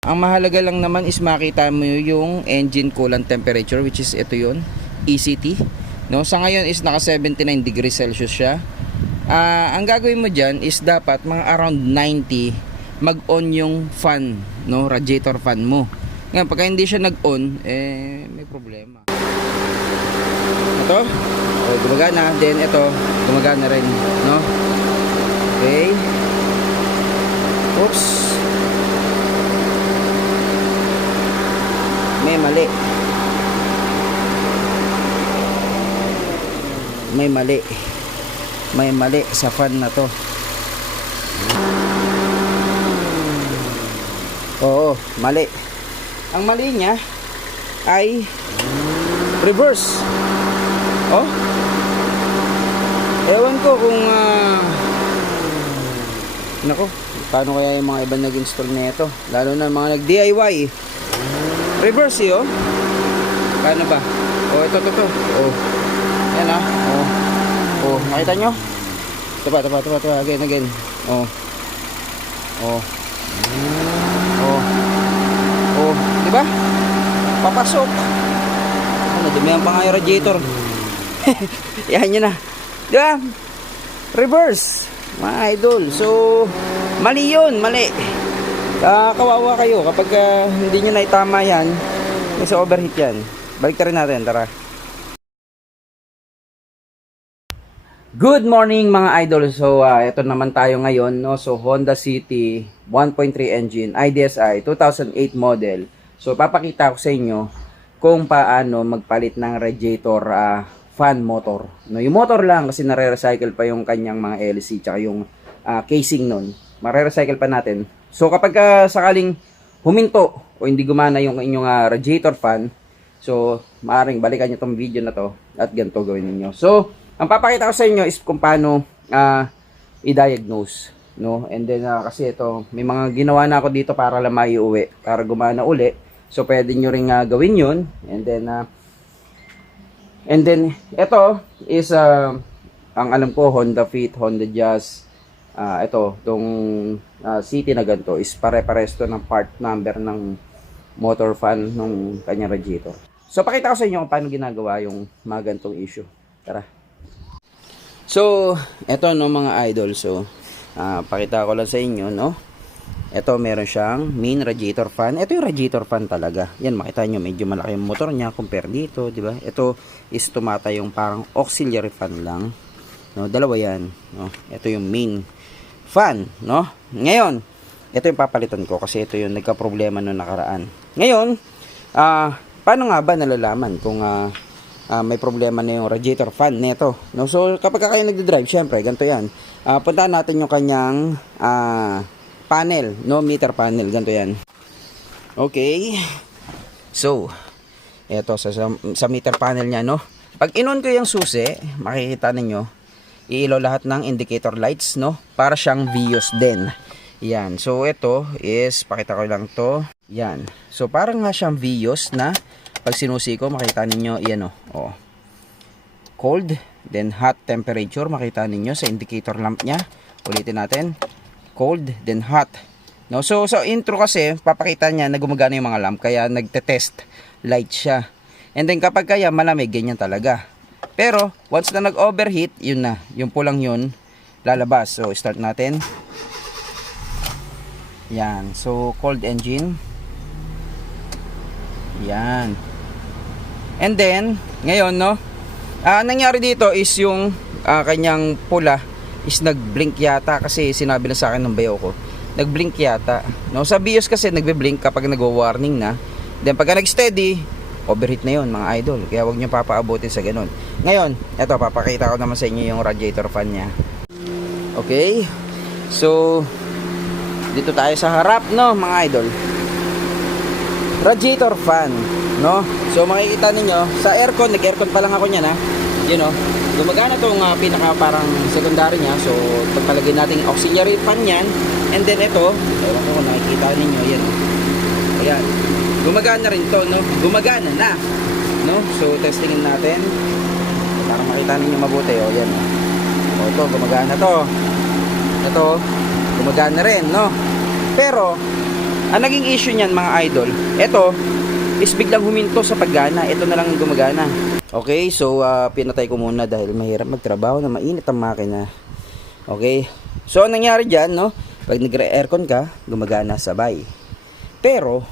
Ang mahalaga lang naman is makita mo yung engine coolant temperature, which is ito yun, ECT. No? Sa ngayon is naka 79 degrees Celsius siya. Ang gagawin mo dyan is dapat mga around 90 mag-on yung fan, no? Radiator fan mo. Ngayon, pagka hindi siya nag-on, may problema. Ito, gumagana. Then ito, gumagana rin, no? Okay. Oops. May mali. May mali sa fan na to. Oo, mali. Ang mali niya ay reverse. Oh. Ewan ko kung nako, paano kaya yung mga iba nag-install nito, lalo na mga nag-DIY. Reverse yun. Paano ba? Oh, ito. Oh. Ayan oh. Oh, nakita nyo? Ito pa. Again. Oh. Oh. Oh, di ba? Papasok. Ano, dumihan pa nga yung radiator. Yan yun na. Di ba? Reverse, mga idol. So, mali yun, mali. Kawawa kayo kapag hindi nyo naitama yan. May sa overheat yan. Balik rin natin, tara. Good morning mga idol. So ito naman tayo ngayon, no? So Honda City 1.3 engine IDSI 2008 model. So papakita ko sa inyo kung paano magpalit ng radiator fan motor. No, yung motor lang kasi nare-recycle pa yung kanyang mga LC tsaka yung casing nun. Mare-recycle pa natin. So kapag sakaling huminto o hindi gumana yung inyong radiator fan, so maaaring balikan niyo tong video na to at ganito gawin niyo. So ang papakita ko sa inyo is kung paano i-diagnose, no? And then kasi ito, may mga ginawa na ako dito para lang maiuwi, para gumana uli. So pwede niyo ring gawin 'yun. And then ito is ang alam ko Honda Fit, Honda Jazz. Ito, tong City na ganito is pare-pares to ng part number ng motor fan ng kanyang radiator. So pakita ko sa inyo kung paano ginagawa yung mga ganitong issue. Tara. So, eto no mga idol. So, pakita ko lang sa inyo, no. Ito meron siyang main radiator fan. Ito yung radiator fan talaga. Yan, makita nyo medyo malaki yung motor niya compare dito, di ba? Ito is tumata yung parang auxiliary fan lang. No, dalawa yan, no. Ito yung main fan, no. Ngayon, ito yung papalitan ko kasi ito yung nagka-problema noong nakaraan. Ngayon, paano nga ba nalalaman kung may problema na yung radiator fan nito, no? So kapag kayo nagde-drive, syempre ganito yan. Puntahan natin yung kanyang panel, no, meter panel, ganito yan. Okay. So eto sa meter panel niya, no. Pag in-on ko yung susi, makikita ninyo iilaw lahat ng indicator lights, no, para siyang Vios din. Yan. So ito is, pakita ko lang to. Yan. So parang nga siyang Vios na pag sinusi ko, makita ninyo, yan oh. Cold, then hot temperature, makita ninyo sa indicator lamp niya. Ulitin natin. Cold, then hot. No, so sa intro kasi, papakita niya na gumagana yung mga lamp, kaya nagte-test light siya. And then kapag kaya malamig, ganyan talaga. Pero, once na nag-overheat, yun na. Yung pulang yun, lalabas. So, start natin. Yan. So, cold engine. Yan. And then, ngayon, no, nangyari dito is yung kanyang pula is nag-blink yata kasi sinabi na sa akin ng bayo ko. Nag-blink yata. No, sa BIOS kasi nagbe-blink kapag nagwo-warning na. Then, pagka nag-steady, overheat na yun, mga idol. Kaya huwag nyo papaabutin sa ganun. Ngayon, eto, papakita ko naman sa inyo yung radiator fan niya. Okay. So, dito tayo sa harap, no, mga idol. Radiator fan, no? So makikita ninyo sa aircon, nag-aircon pa lang ako niyan, ha. You know, gumagana tong pinaka parang secondary niya. So pagpalagay natin yung auxiliary fan niyan, and then ito, ewan ko kung nakikita ninyo, yan. Ayan. Gumagana rin to, no? Gumagana na, no? So testingin natin para makita ninyo mabuti, oh, yan. Oh, ito gumagana to. Ito gumagana rin, no? Pero Ang naging issue niyan mga idol, ito is biglang huminto sa paggana. Ito na lang ang gumagana. Okay, so pinatay ko muna dahil mahirap magtrabaho na mainit ang makina. Okay, so ang nangyari dyan, no, pag nagre-aircon ka, gumagana sabay. Pero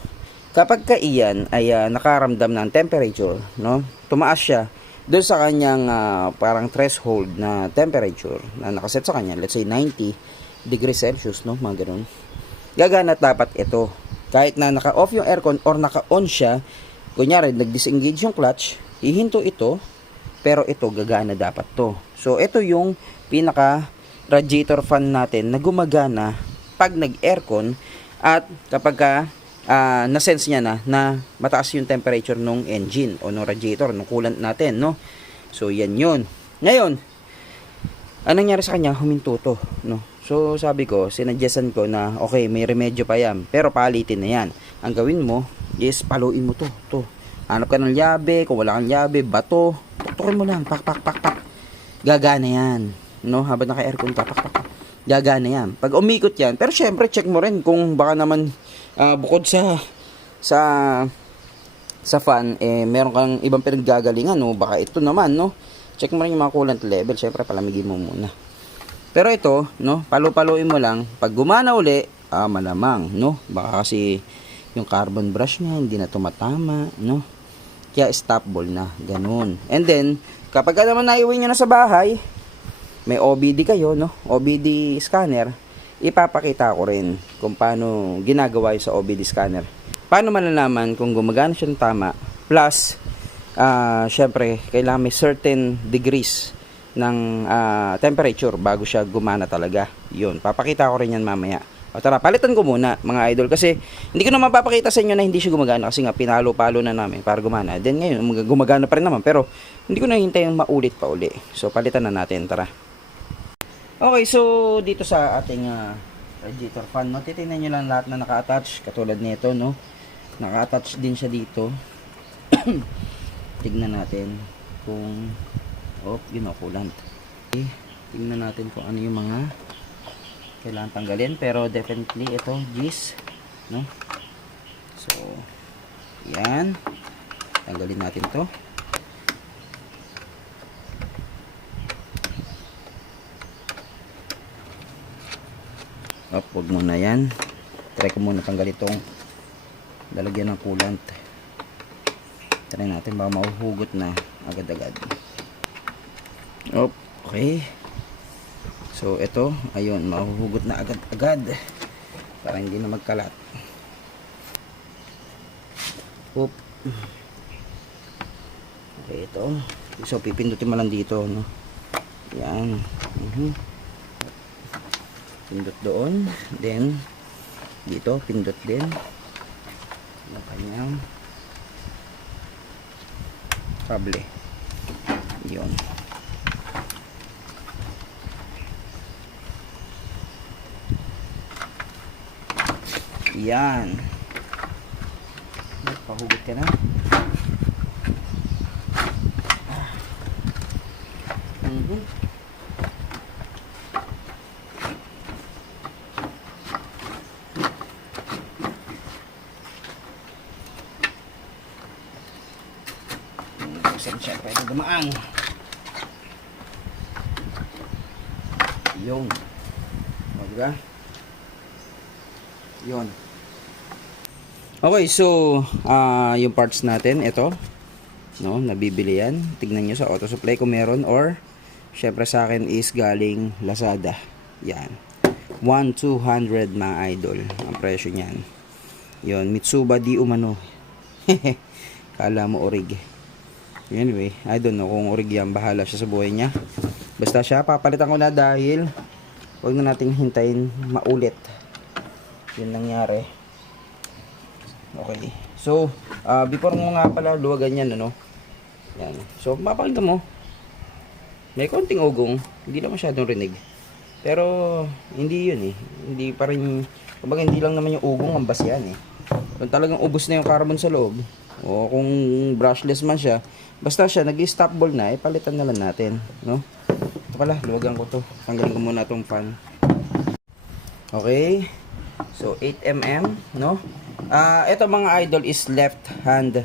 kapag ka iyan ay nakaramdam ng temperature, no, tumaas siya doon sa kanyang parang threshold na temperature na nakaset sa kanya, let's say 90 degrees Celsius, no, mga ganun, gagana dapat ito. Kahit na naka-off yung aircon or naka-on siya, kunyari nag-disengage yung clutch, ihinto ito, pero ito gagana dapat to. So ito yung pinaka radiator fan natin na gumagana pag nag-aircon at kapag ka na-sense niya na mataas yung temperature ng engine o ng radiator, ng coolant natin, no? So yan yun. Ngayon, anong nangyari sa kanya? Huminto to, no? So sabi ko, sinadyasan ko na okay, may remedyo pa yan, pero palitin na yan. Ang gawin mo is paluin mo to. Hanap ka ng llabe, kung wala kang llabe, bato, tuktukin mo lang, pak. Gagana yan, no? Habang naka-aircon ka, pak. Gagana yan. Pag umikot yan, pero syempre check mo rin kung baka naman bukod sa fan, meron kang ibang pinaggagalingan, no? Baka ito naman, no? Check mo rin yung mga coolant level, syempre palamigin mo muna. Pero ito, no, palu-paluin mo lang. Pag gumana uli, malamang, no? Baka kasi yung carbon brush niya hindi na tumatama, no? Kaya stop ball na, ganun. And then, kapag naman naiuwi niyo na sa bahay, may OBD kayo, no? OBD scanner, ipapakita ko rin kung paano ginagawa yung sa OBD scanner. Paano malalaman kung gumagana siya ng tama? Plus, syempre, kailangan may certain degrees ng temperature bago siya gumana talaga. Yun, papakita ko rin yan mamaya. O tara, palitan ko muna mga idol kasi hindi ko na mapapakita sa inyo na hindi siya gumagana kasi nga pinalo-palo na namin para gumana. Then ngayon, gumagana pa rin naman pero hindi ko na hintay yung maulit pa uli. So, palitan na natin, tara. Okay, so dito sa ating radiator fan, no, titingnan nyo lang lahat na naka-attach katulad nito, no. Naka-attach din siya dito. Tignan natin kung coolant. Okay, tignan natin kung ano yung mga kailangan tanggalin, pero definitely ito grease, no. So yan, tanggalin natin to. Huwag muna yan. Try ko muna tanggal itong lalagyan ng coolant. Try natin, baka mahuhugot na agad-agad. Okay. So ito, ayun, mahuhugot na agad-agad para hindi na magkalat. Okay, ito. So pipindutin mo lang dito, no. Yan. Pindot doon, then dito pindot din ng kanyang kable. Yun. Yan. Pahugot ka na. Siya pwede dumaan. Yun. O, diba? Yun. Okay, so yung parts natin, ito, no, nabibili yan. Tignan nyo sa auto supply kung meron, or syempre sa akin is galing Lazada. Yan. 1,200 mga idol ang presyo niyan. Yun, Mitsuba di umano. Kala mo orig. Anyway, I don't know kung orig yan, bahala siya sa buhay niya. Basta siya, papalitan ko na dahil huwag na nating hintayin maulit. Yun nangyari. Okay. So, before mo nga pala luwagan yan, ano? Yan. So, mapakita mo. May konting ugong, hindi na masyadong rinig. Pero, hindi yun eh. Hindi pa rin, kumbaga hindi lang naman yung ugong ang basyan eh. Kung talagang ubos na yung carbon sa loob, o kung brushless man siya, basta siya nag-stop ball na, palitan na lang natin, no? Ito pala, luwagan ko to. Tanggalin ko muna tong fan. Okay. So 8 mm, no? Ito mga idol is left hand,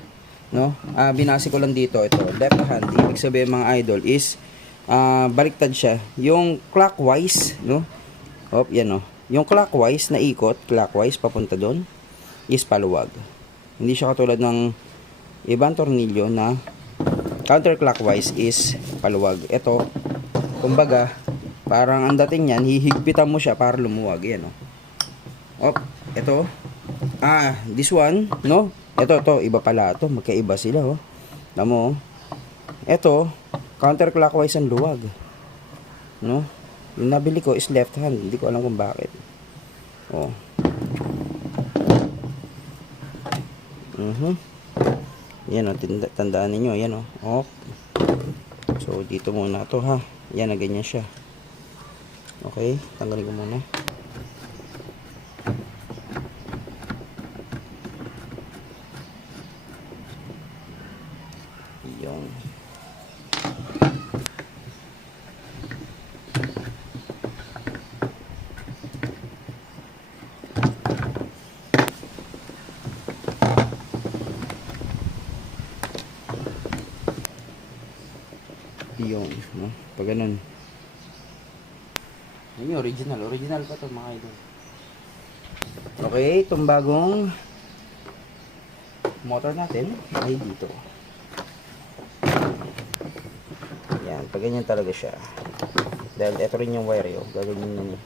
no? Binasi ko lang dito ito, left hand. Ibig sabihin mga idol is baliktad siya. Yung clockwise, no? Hop, yan oh. Yung clockwise na ikot, clockwise papunta doon is paluwag. Hindi siya katulad ng ibang tornilyo na counterclockwise is paluwag. Ito, kumbaga, parang ang dating niyan, hihigpitan mo siya para lumuwag. Yan oh. Op, ito. This one, no? Ito, iba pala ito. Magkaiba sila, oh. Tamo, oh. Ito, counterclockwise ang luwag. No? Yung nabili ko is left hand. Hindi ko alam kung bakit. Oh. Yan, oh. Tandaan ninyo. Yan, oh. Oh. So, dito muna to ha. Yan, na ganyan siya. Okay, tanggalin ko muna. Yung no? Pag ganun. Yan yung original pa to mga idol. Okay, itong bagong motor natin ay dito. Yan, pag ganyan talaga siya. Dahil ito rin yung wire yun, gaganyan na niya.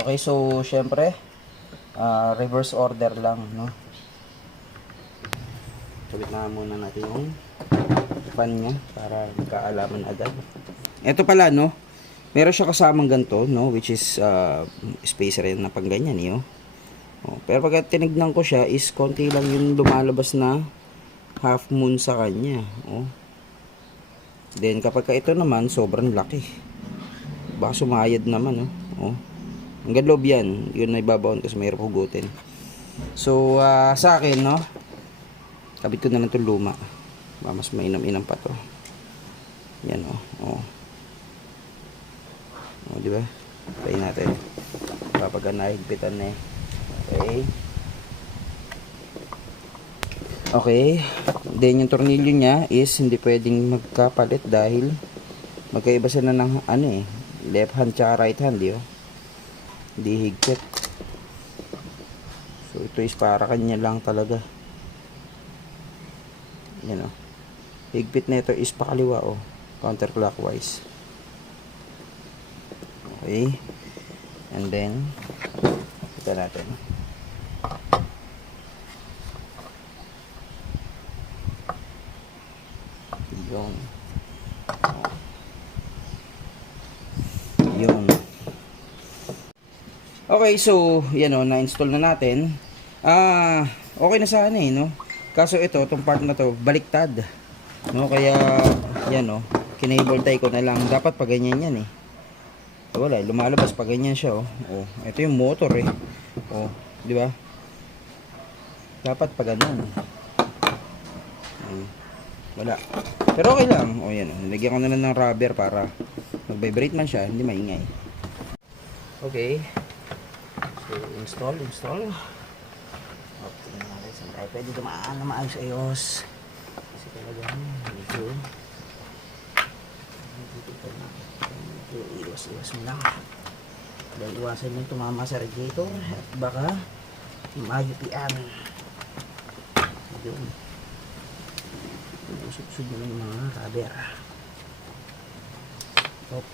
Okay, so syempre reverse order lang, no? Sabit na muna natin yung fan niya para magkaalaman agad. Ito pala, no? Meron siya kasamang ganito, no? Which is spacer rin na pang ganyan, eh, oh. Oh, pero pag tinignan ko siya is konti lang yung lumalabas na half moon sa kanya, oh. Then kapag ito naman sobrang laki. Baka sumayad naman, oh. Oh. Hanggang loob yan. Yun na ibabaon kasi mayroon hugutin. So sa akin, no? Kabit ko na lang itong luma. Mas mainam-inam pa to. Yan, oh. Oh. Oh, di ba? Try natin. Kapag nahigpitan na eh. Okay. Okay. Then yung tornilyo niya is hindi pwedeng magkapalit dahil magkaiba sila ng ano eh. Left hand tsaka right hand, di ba? Hindi higpit. So ito is para kanya lang talaga. Yan o. Higpit na ito is pakaliwa o. Counterclockwise. Okay. And then ito natin. Yung yung okay, so yan o, na-install na natin. Okay na sana eh, no? Kaso ito, itong part na to baliktad, no? Kaya yan o, kinable tie ko na lang. Dapat pa ganyan yan eh. Wala, lumalabas pa ganyan siya, oh. Oh, ito yung motor eh. Oh, di ba? Dapat pa ganun. Wala. Pero okay lang. Oh, yan. Nilagyan ko na lang ng rubber para mag-vibrate man siya, hindi maingay. Okay. So, install. Okay, natin saan tayo pwede dumaan na maayos-ayos. Kasi talaga, medyo iwas mo lang. Dahil iwasan yung tumama sa radiator at baka mayupian. Yun. Usap-usap mo lang yung mga rubber. Hop.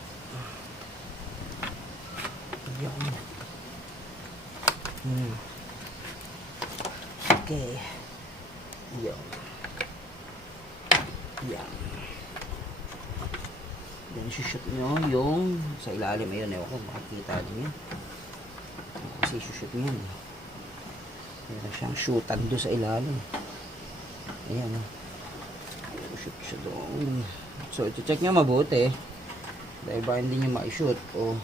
Yun. Okay. Yun. Yan. Then shoot nyo yung sa ilalim. Ayun, ewan ko makikita din yan. Kasi shoot nyo yan. Meron siyang shootan doon sa ilalim. Ayan, shoot siya doon. So ito check nyo mabuti dahil baka hindi nyo ma-shoot o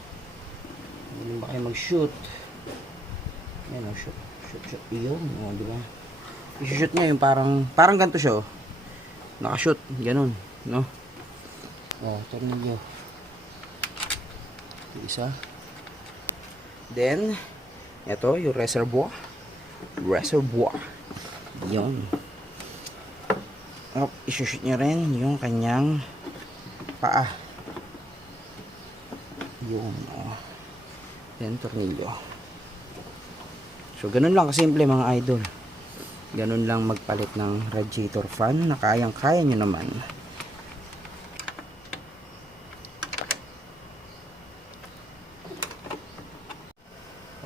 hindi ba kayo mag-shoot. Ayan, shoot. Iyon, diba? I-shoot nyo yung parang ganito siya, nakashoot, ganun, no? Tornilyo. Isa. Then, ito yung reservoir. Yun. Isushoot nyo rin yung kanyang paa. Yun. Then, tornilyo. So, ganun lang kasimple mga idol. Ganun lang magpalit ng radiator fan na kayang-kaya nyo naman.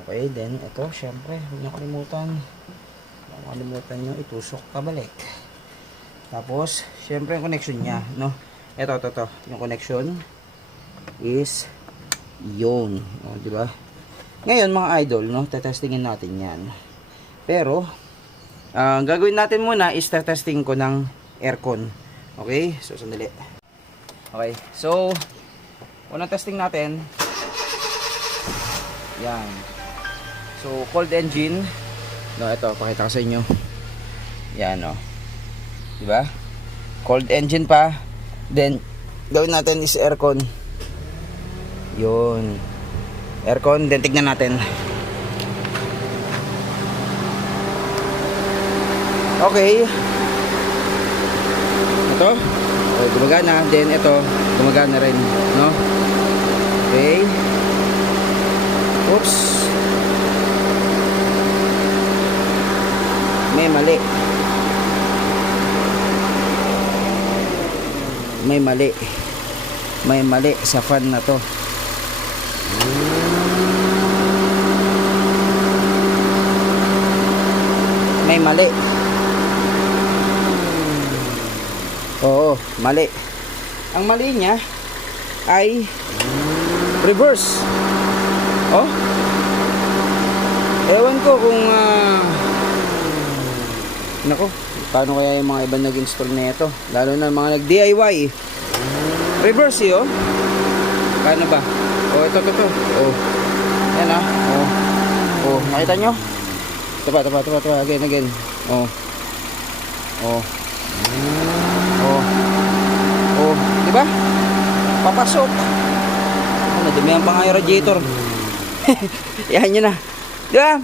Okay, then ito, syempre, huwag nyo kalimutan nyo itusok pabalik. Tapos, syempre yung connection nya, no? Ito, yung connection is yun. O, diba? Ngayon, mga idol, no? Tetestingin natin yan. Pero, gagawin natin muna is testing ko ng aircon. Okay? So, sandali. Okay. So, unang testing natin. Yan. So, cold engine. No, ito, pakita ko sa inyo. Yan, no. Diba? Cold engine pa. Then, gawin natin is aircon. Yun. Aircon, then tignan natin. Okay. Ito. Gumagana. Then ito. Gumagana rin. No? Okay. Oops. May mali. May mali sa fan na to. May mali. Oo, mali. Ang mali niya ay reverse. Oh. Ewan ko kung nako, paano kaya yung mga iba nag-install nito, lalo na mga nag-DIY. Reverse yun. Paano ba? Oh, ito. Oh. Yan ah. Oh. Oh, nakita nyo? Ito pa. Again. Oh. Oh. Oh, di ba? Papasok. Nadumihan pa nga yung radiator. Yan yun na. Di ba?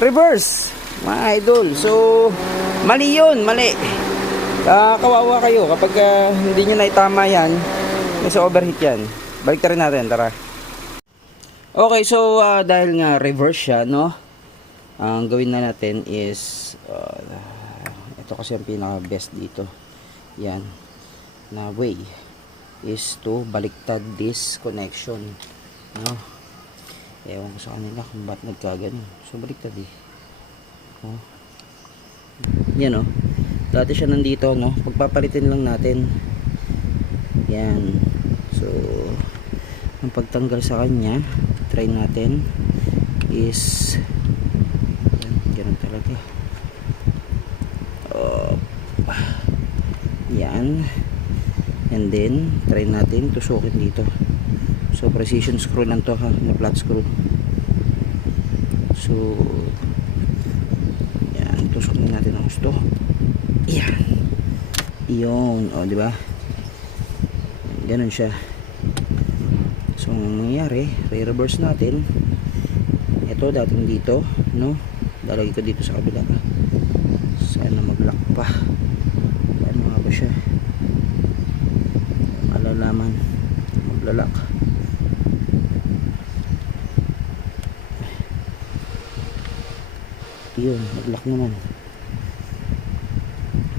Reverse. Mga idol. So, mali yun. Mali. Kawawa kayo kapag hindi nyo naitama yan. May sa overheat yan. Balik rin natin. Tara. Okay, so dahil nga reverse siya, no? Ang gawin na natin is ito kasi ang pinaka best dito. Yan na way is to baliktad this connection, no? Ewan ko sa kanila kung ba't nagkaganon. So baliktad oh. Yan dati siya nandito, no? Pagpapalitin lang natin yan. So ang pagtanggal sa kanya, try natin is ganun talaga. Yan. And then try natin tusukin dito. So precision screw lang to ha, na flat screw. So yan, tusok na natin ang gusto. Yan. Iyon, di ba? Ganun siya. So ang nangyayari, re-reverse natin. Ito dating dito, no? Lalagay ko dito sa kabila. Sana mag-lock pa. Paano nga ba siya? Malalaman. Maglalak. Yun, nag-lock naman.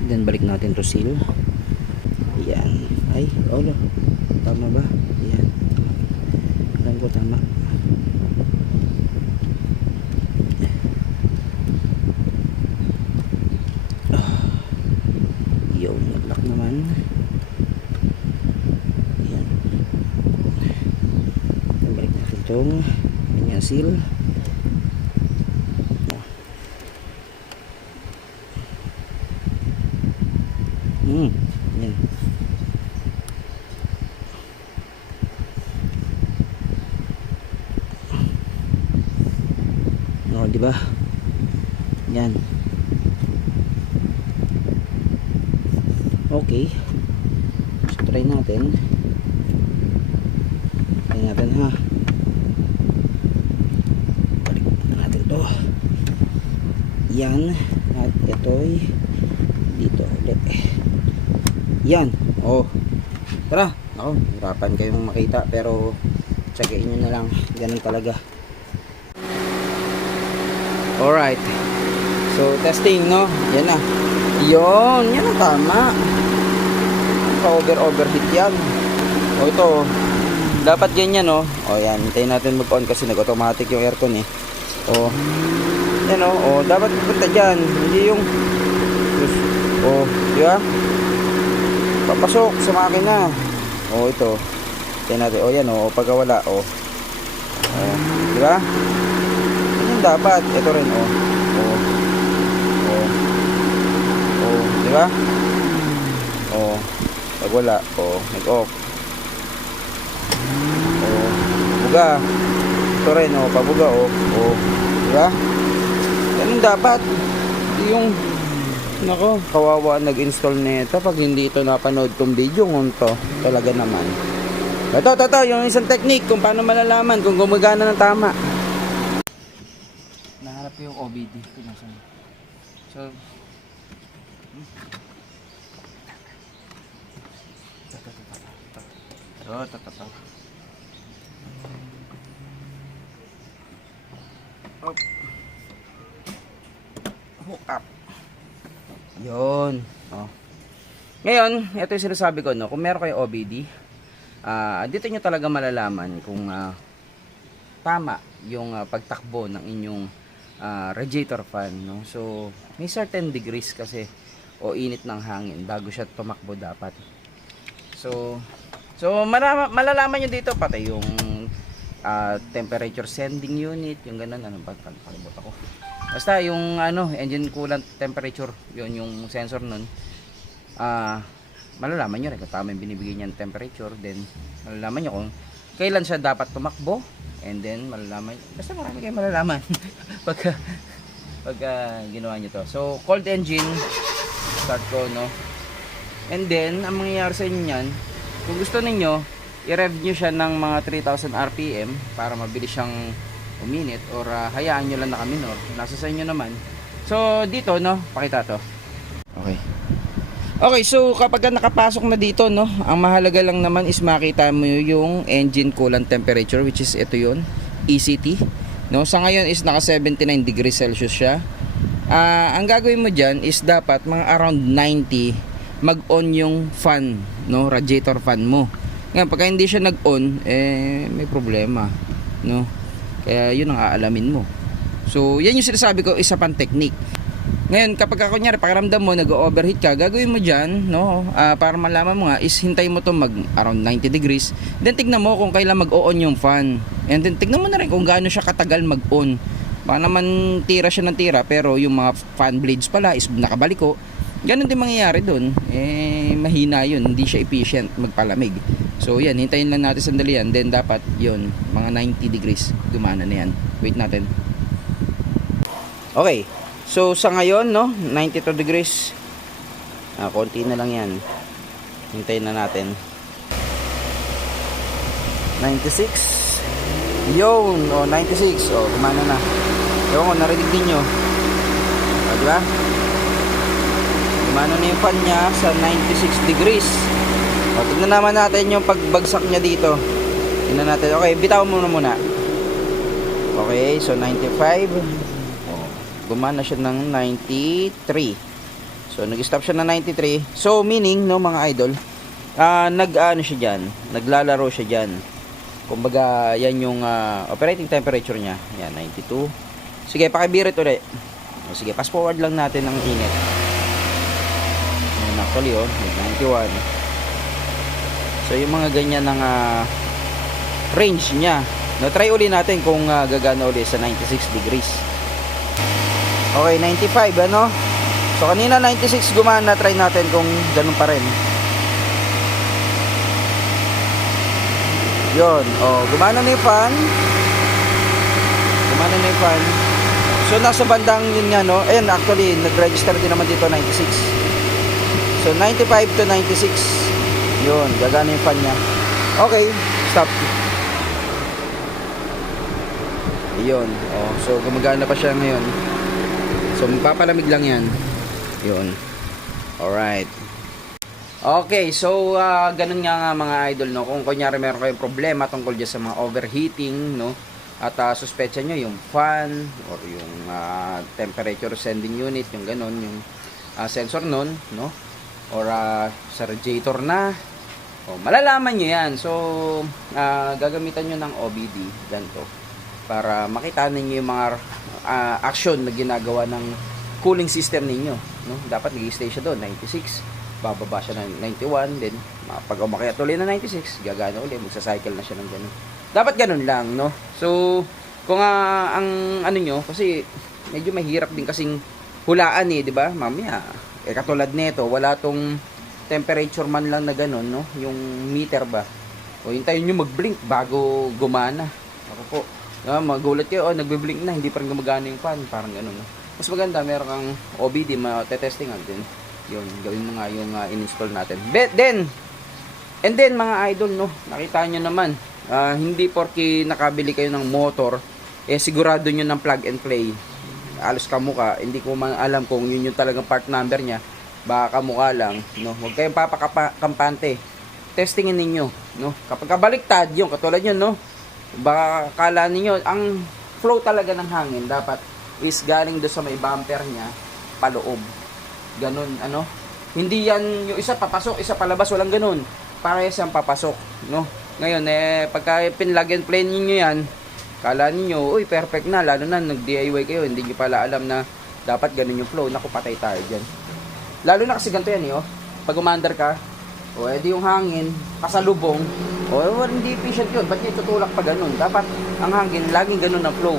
Then balik natin to seal. Yan. Ay, tama ba? Yan. Alam ko tama. Yun, nag-lock naman. Yan. Then balik natin itong seal. Yan. Di ba? Yan. Okay. So try natin. natin ha. Balik na natin to. Yan. At ito'y dito ulit. Yan. Oh. Tara. Ako, hirapan kayong makita pero tsagain nyo na lang. Ganun talaga. Alright. So, testing, no? Yan na. Yan ang tama. Overheat yan. O ito, dapat ganyan, no? O yan, hintayin natin mag-on kasi nag-automatic yung aircon eh. O, yan o, dapat pupunta dyan. Hindi yung, o, di ba? Papasok sa makina. O, ito. Hintayin natin, o yan o, pagkawala, o. O, di ba? Yan dapat, ito rin, o. O, o, o, di ba? O, pag wala, o, nag-off. O, buga. Ito rin, o, pabuga, o. O, diba? Ganun dapat. Yung, nako, kawawa nag-install nito pag hindi ito napanood tong video ngun to. Talaga naman. Ito, yung isang technique kung paano malalaman kung gumagana ng tama. Nahanap ko yung OBD. So, ito. Hook up. Yun. Oh. Ngayon, ito yung sinasabi ko, no? Kung meron kayo OBD, dito nyo talaga malalaman kung tama yung pagtakbo ng inyong radiator fan, no? So, may certain degrees kasi o init ng hangin bago siya tumakbo dapat. So malalaman nyo dito pati yung temperature sending unit, yung ganun, ano ba, kalibot ako. Basta yung engine coolant temperature, yun yung sensor nun. Malalaman nyo rin kung tama yung binibigay niya ng temperature, then malalaman nyo kung kailan siya dapat tumakbo, and then malalaman, basta marami kayo malalaman pagka ginawa nyo to. So cold engine, start ko, no? And then ang mangyayari sa inyo yan, kung gusto ninyo, i-rev nyo siya ng mga 3,000 RPM para mabilis siyang uminit, or hayaan nyo lang naka-minor. Nasa sa inyo naman. So, dito, no? Pakita to. Okay, so kapag nakapasok na dito, no? Ang mahalaga lang naman is makita mo yung engine coolant temperature, which is ito yun, ECT. No? Sa ngayon is naka 79 degrees Celsius siya. Ang gagawin mo dyan is dapat mga around 90 mag-on yung fan, no, radiator fan mo. Ngayon, pagka hindi siya nag-on, may problema, no? Kaya yun ang aalamin mo. So, yan yung sinasabi ko, isa pang technique. Ngayon, kapag kunyari, pakiramdam mo, nag-overheat ka, gagawin mo dyan, no, para malaman mo nga, is hintay mo to mag around 90 degrees. Then, tignan mo kung kailan mag-on yung fan. And then, tignan mo na rin kung gaano siya katagal mag-on. Baka naman tira siya ng tira, pero yung mga fan blades pala is nakabaliko. Ganon din mangyayari dun. Mahina yun, hindi siya efficient magpalamig. So yan, hintayin lang natin sandali yan. Then dapat yun, mga 90 degrees gumana na yan. Wait natin. Okay, so sa ngayon, no, 92 degrees. Konti na lang yan. Hintayin na natin. 96. Yun, 96. Gumana na. Ewan ko, narinig din nyo. Diba? Gumana na yung fan niya sa 96 degrees. Tignan naman natin yung pagbagsak niya dito. Tignan natin. Okay, bitaw muna muna. Okay, so 95. Gumana siya ng 93. So nag-stop siya ng 93. So meaning, no, mga idol, nag-ano siya dyan, naglalaro siya dyan. Kumbaga, yan yung operating temperature niya. Yan, 92. Sige, pakibirit ulit. Sige, fast forward lang natin ng init. Actually, 91. So yung mga ganyan ng range niya. No, try uli natin kung gagana uli sa 96 degrees. Okay, 95, ano? So kanina 96 gumana, try natin kung ganun pa rin. Yun, gumana na yung fan. Gumana na yung fan. So nasa bandang yun nga, no? Ayan, actually, nag-register din naman dito 96. So 95 to 96. Yun, gagana yung fan niya. Okay, stop. Yun. Oh, so gumagana pa siya ngayon. So magpapalamig lang yan. Yun. Alright. Okay, so ganun nga mga idol, no. Kung kunyari meron kayong problema tungkol dyan sa mga overheating, no, at suspecha nyo yung fan or yung temperature sending unit, yung ganun, yung sensor nun, no, or sa radiator na, malalaman nyo yan. So gagamitan nyo ng OBD ganito para makita ninyo yung mga action na ginagawa ng cooling system ninyo, no. Dapat nag-stay siya doon 96, bababa siya ng 91, then pag umakyat ulit na 96, gagana ulit, magsa-cycle na siya ng ganun. Dapat ganun lang, no. So kung ang ano nyo, kasi medyo mahirap din kasing hulaan di ba? Mamaya katulad nito, wala tong temperature man lang na ganun, no, yung meter ba, o hintayin nyo mag-blink bago gumana. Ako po, magulat kayo, nagbe-blink na, hindi pa rin gumagana yung fan, parang ganun, no. Mas maganda meron kang OBD, ma-testingan din. Yun, gawin mo nga yung in-install natin. And then mga idol, no, nakita nyo naman, hindi porke nakabili kayo ng motor, sigurado nyo ng plug and play. Alos kamukha, hindi ko man alam kung yun yung talagang part number niya. Baka kamukha lang, no. Huwag kayong papakampante. Testingin ninyo, no. Kapag kabaliktad yung katulad yun, no, baka kala ninyo, ang flow talaga ng hangin dapat is galing do sa may bumper niya paloob. Ganun, ano. Hindi yan yung isa papasok, isa palabas, walang ganun. Parehas ang papasok, no. Ngayon, pagka pinlug and play niyo yan, kala niyo, uy, perfect na, lalo na nag-DIY kayo, hindi niyo pala alam na dapat ganun yung flow. Naku, patay tayo dyan. Lalo na kasi ganito yan, pag umandar ka, edi yung hangin, kasalubong, hindi efficient yun, ba't niya tutulak pa ganun? Dapat, ang hangin, laging ganun ang flow.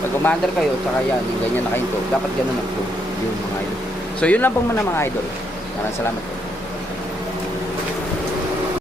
Pag umandar kayo, tsaka yan, yung ganyan na kayo, dapat ganun ang flow. Yun mga idol. So, yun lang po muna mga idol. Maraming salamat po.